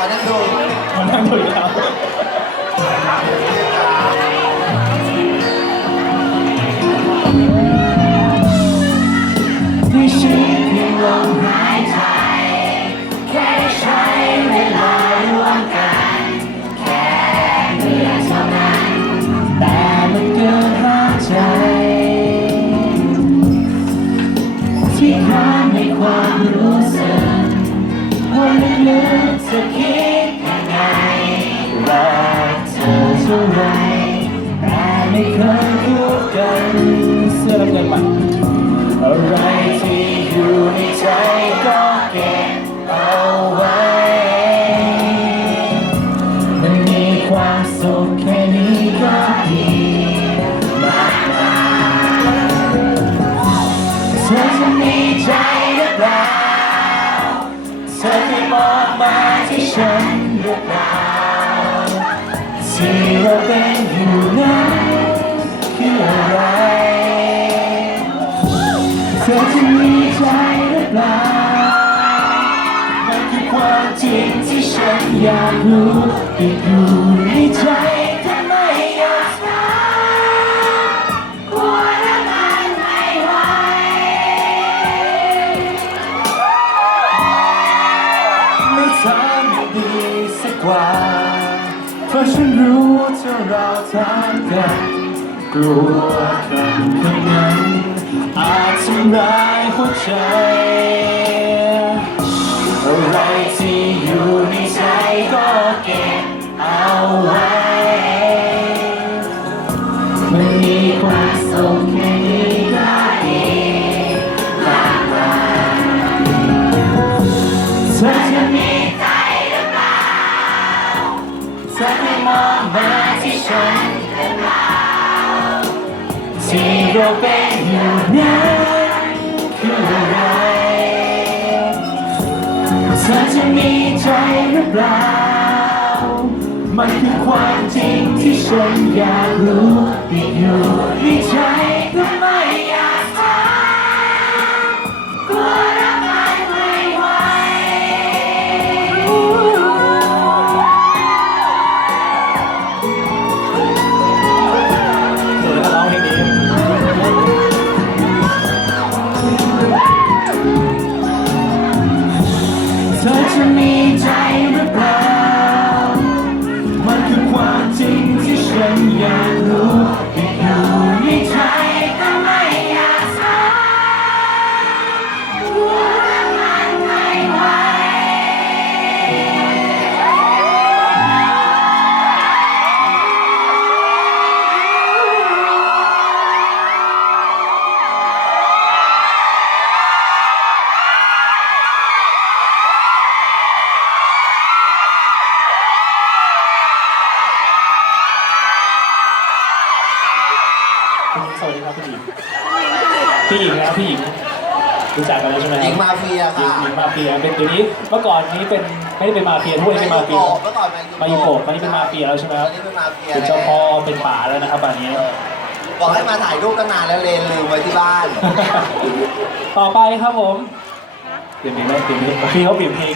มานั่งดูมันนั่งดูอยู่แล้ว ไม่เคยพูดกันเสื้อน้ำเงินมาอะไรที่อยู่ในใจก็เก็บเอาไว้ มันมีความสุขแค่นี้ก็ดีมากมายเธอจะมีใจหรือเปล่าเธอเคยมองมาที่ฉันหรือเปล่าที่เราเป็นอยู่นั้น ธอจะมีใจหรือเปล่ามันคือความจริงที่ฉันอยากรู้ติดอยู่ในใจถ้าไม่อยากถามกลัวน้ำมันไม่ไหวไม่ทำดีสักกว่าเพราะฉันรู้ถ้าเราทำกันกลัวกันำร้ายหัวใจ อะไรที่อยู่ในใจก็เก็บเอาไว้ มันมีความสุขแค่นี้ก็ดีมากมายเธอจะมีใจหรือเปล่าเธอไม่มองมาที่ฉันหรือเปล่าที่เราเป็นอยู่นั้น ธอจะมีใจหรือเปล่า มันคือความจริงที่ฉันอยากรู้ที่อยู่ในใจ ครับพี่หญิงพี่หญิงนะครับพี่หญิงรู้จักกันแล้วใช่ไหมหญิงมาเฟียหญิค่ะงหญิงมาเฟียเป็นเดี๋ยวนี้เมื่อก่อนนี้เป็นไม่ได้เป็นมาเฟียทุกวันนี้เป็นมาเฟีย เมื่อก่อนมายูโกะตอนนี้เป็นมาเฟียแล้วใช่ไหมตคอรันบนี้เป็นมาเฟียเป็นเจ้าพ่อเป็นป่าแล้วนะครับป่านนี้ บอกให้มาถ่ายรูปตั้งนานแล้วเลนลืมไว้ที่บ้าน ต่อไปครับผมเปลี่ยนเพลงได้เปลี่ยนเพลงพี่เขาเปลี่ยนเพลง